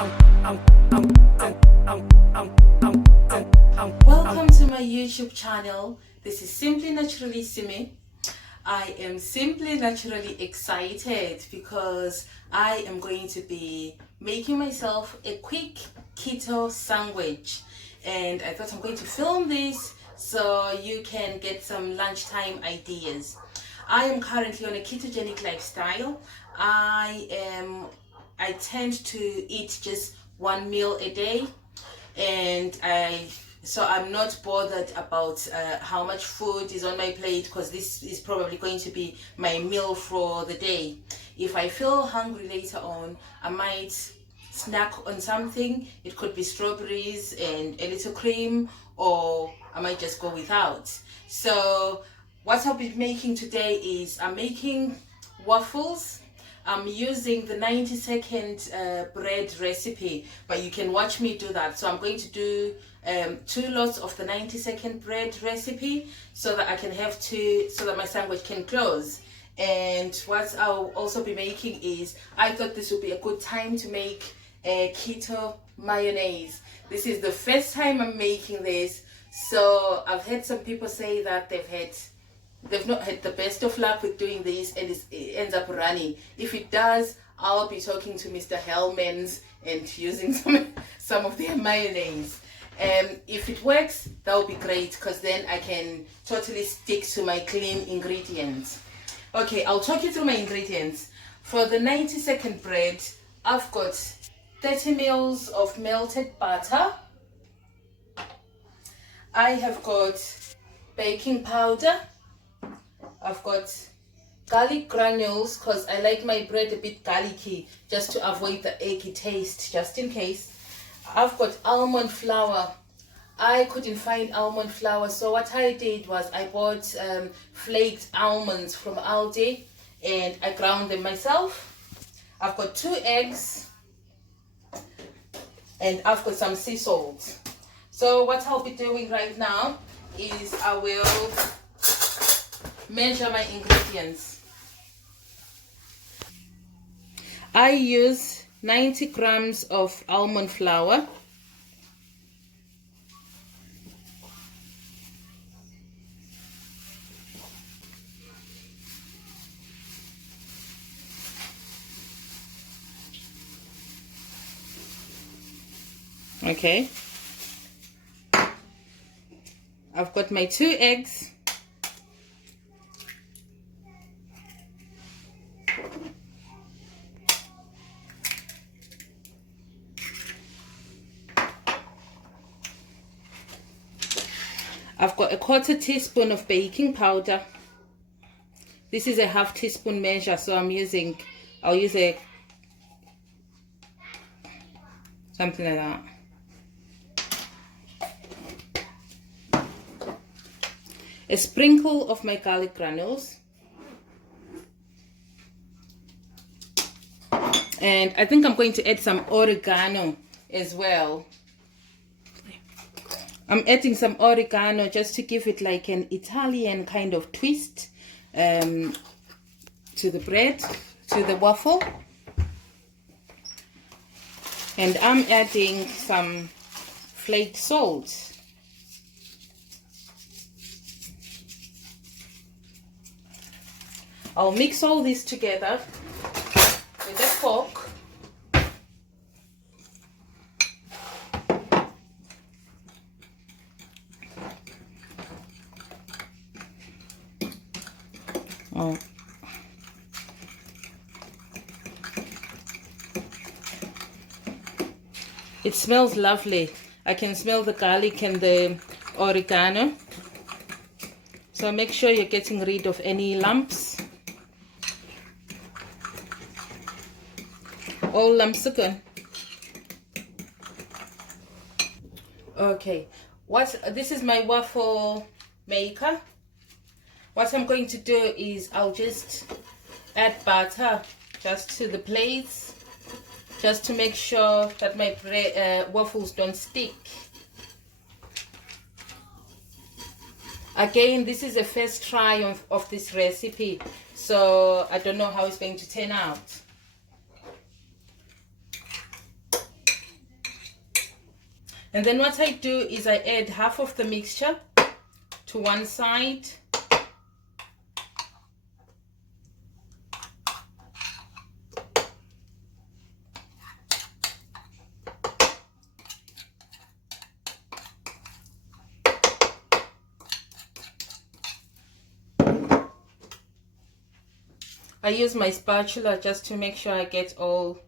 Welcome to my YouTube channel. This is Simply Naturalissime. I am simply naturally excited because I am going to be making myself a quick keto sandwich, and I thought I'm going to film this so you can get some lunchtime ideas. I am currently on a ketogenic lifestyle. I tend to eat just one meal a day, and I'm not bothered about how much food is on my plate, because this is probably going to be my meal for the day. If I feel hungry later on, I might snack on something. It could be strawberries and a little cream, or I might just go without. So what I'll be making today is I'm making waffles. I'm using the 90-second bread recipe, but you can watch me do that. So I'm going to do 2 lots of the 90-second bread recipe so that I can have so that my sandwich can close. And what I'll also be making is, I thought this would be a good time to make a keto mayonnaise. This is the first time I'm making this, so I've had some people say that they've not had the best of luck with doing this, and it ends up running. If it does, I'll be talking to Mr. Hellman's and using some of their mayonnaise. If it works, that will be great, because then I can totally stick to my clean ingredients. Okay, I'll talk you through my ingredients. For the 90-second bread, I've got 30 mils of melted butter. I have got baking powder. I've got garlic granules, because I like my bread a bit garlicky, just to avoid the eggy taste, just in case. I've got almond flour. I couldn't find almond flour, so what I did was I bought flaked almonds from Aldi, and I ground them myself. I've got 2 eggs, and I've got some sea salt. So what I'll be doing right now is I will measure my ingredients. I use 90 grams of almond flour, okay. I've got my 2 eggs, I've got a 1/4 teaspoon of baking powder. This is a 1/2 teaspoon measure, so I'll use something like that. A sprinkle of my garlic granules. And I think I'm going to add some oregano as well. I'm adding some oregano just to give it like an Italian kind of twist to the bread, to the waffle. And I'm adding some flaked salt. I'll mix all this together with a fork. Oh. It smells lovely. I can smell the garlic and the oregano. So make sure you're getting rid of any lumps. All lumps are gone. Okay, this is my waffle maker. What I'm going to do is I'll just add butter just to the plates, just to make sure that my waffles don't stick. Again, this is the first try of this recipe, so I don't know how it's going to turn out. And then what I do is I add half of the mixture to one side. I use my spatula just to make sure I get all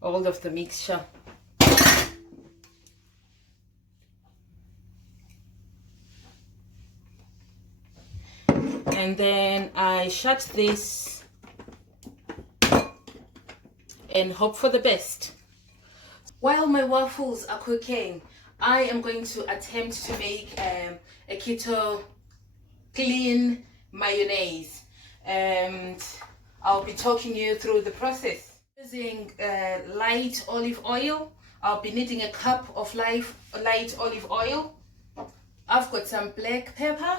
of the mixture. And then I shut this and hope for the best. While my waffles are cooking, I am going to attempt to make a keto clean mayonnaise, and I'll be talking you through the process. Using light olive oil. I'll be needing a cup of light olive oil. I've got some black pepper.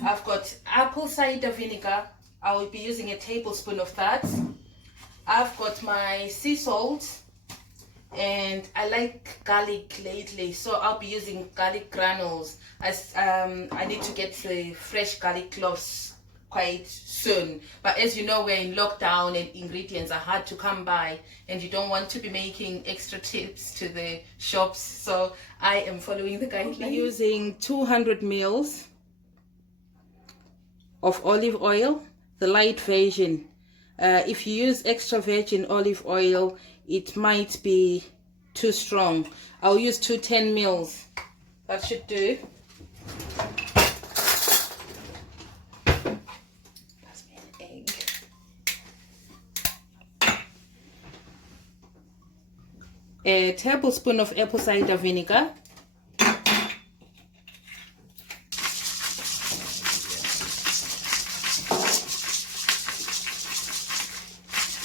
I've got apple cider vinegar. I will be using a tablespoon of that. I've got my sea salt, and I like garlic lately, so I'll be using garlic granules, as I need to get the fresh garlic cloves quite soon. But as you know, we're in lockdown and ingredients are hard to come by, and you don't want to be making extra trips to the shops, so I am following the guidelines. I'm using 200 mils of olive oil, the light version. If you use extra virgin olive oil, it might be too strong. I'll use 210 mils. That should do. Pass me an egg. A tablespoon of apple cider vinegar.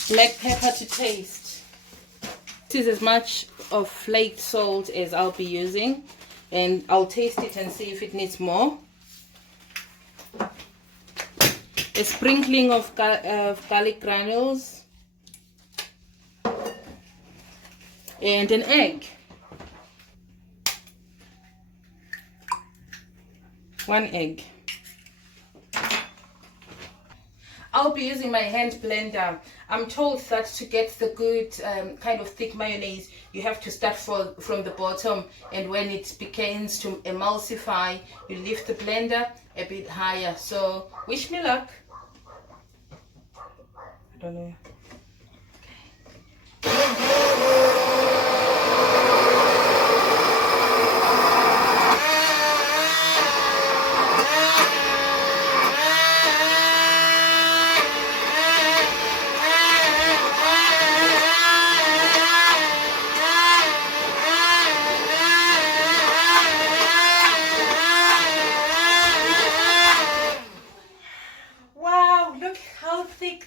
Black pepper to taste. This is as much of flaked salt as I'll be using, and I'll taste it and see if it needs more. A sprinkling of garlic granules and an egg. 1 egg. I'll be using my hand blender. I'm told that to get the good kind of thick mayonnaise, you have to start from the bottom, and when it begins to emulsify, you lift the blender a bit higher. So wish me luck. I don't know.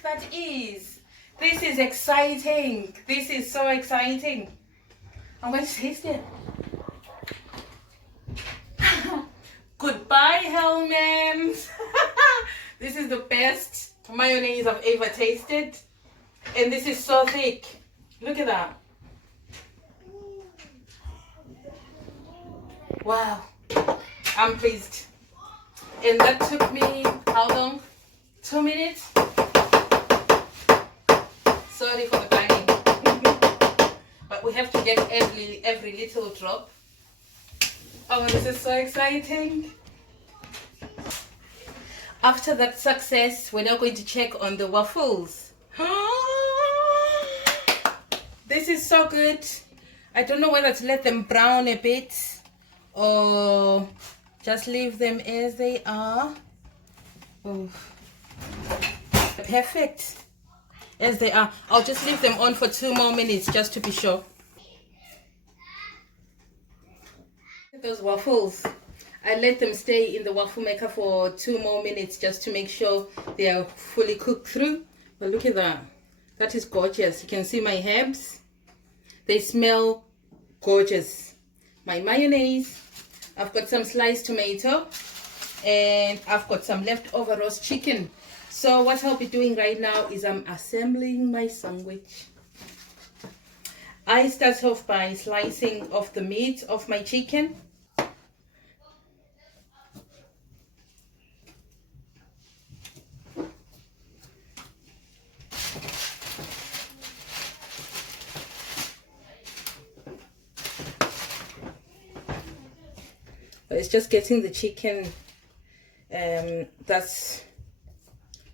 That is. This is exciting. This is so exciting. I'm going to taste it. Goodbye, Hellmann's. This is the best mayonnaise I've ever tasted. And this is so thick. Look at that. Wow. I'm pleased. And that took me, how long? 2 minutes? Sorry for the banging. But we have to get every little drop. Oh, this is so exciting. After that success, we're now going to check on the waffles. This is so good. I don't know whether to let them brown a bit or just leave them as they are. Oh. Perfect. As they are. I'll just leave them on for 2 more minutes just to be sure. Those waffles, I let them stay in the waffle maker for 2 more minutes just to make sure they are fully cooked through. But look at that. That is gorgeous. You can see my herbs. They smell gorgeous. My mayonnaise. I've got some sliced tomato. And I've got some leftover roast chicken. So what I'll be doing right now is I'm assembling my sandwich. I start off by slicing off the meat of my chicken. But it's just getting the chicken that's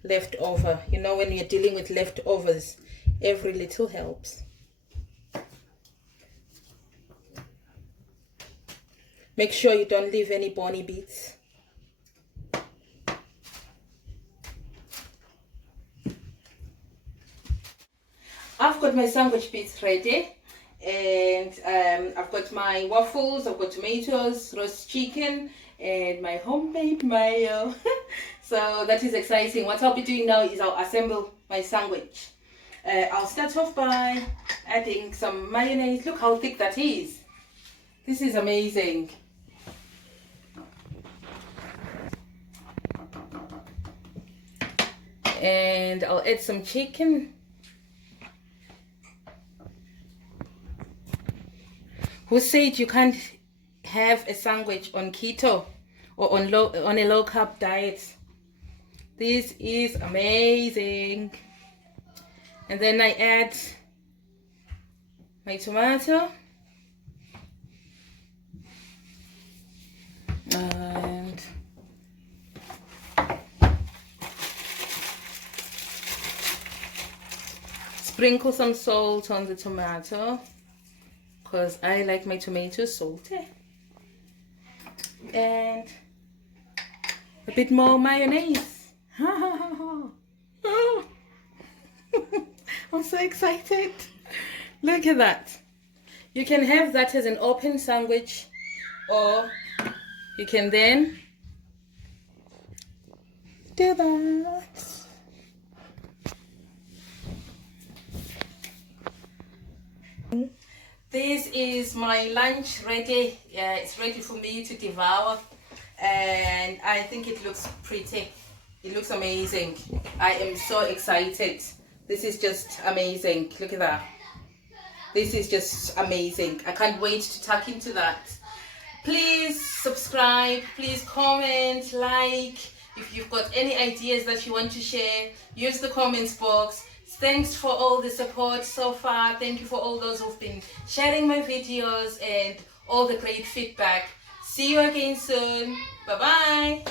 left over. You know, when you're dealing with leftovers, every little helps. Make sure you don't leave any bony bits. I've got my sandwich bits ready, and I've got my waffles, I've got tomatoes, roast chicken, and my homemade mayo. So that is exciting. What I'll be doing now is I'll assemble my sandwich. I'll start off by adding some mayonnaise. Look how thick that is. This is amazing. And I'll add some chicken. Who said you can't have a sandwich on keto or on a low carb diet? This is amazing. And then I add my tomato and sprinkle some salt on the tomato, because I like my tomatoes salty, and a bit more mayonnaise. I'm so excited. Look at that. You can have that as an open sandwich, or you can then do that. This is my lunch ready. It's ready for me to devour, and I think it looks pretty. It looks amazing. I am so excited. This is just amazing. Look at that. This is just amazing. I can't wait to tuck into that. Please subscribe. Please comment, like. If you've got any ideas that you want to share, use the comments box. Thanks for all the support so far. Thank you for all those who've been sharing my videos and all the great feedback. See you again soon. Bye-bye.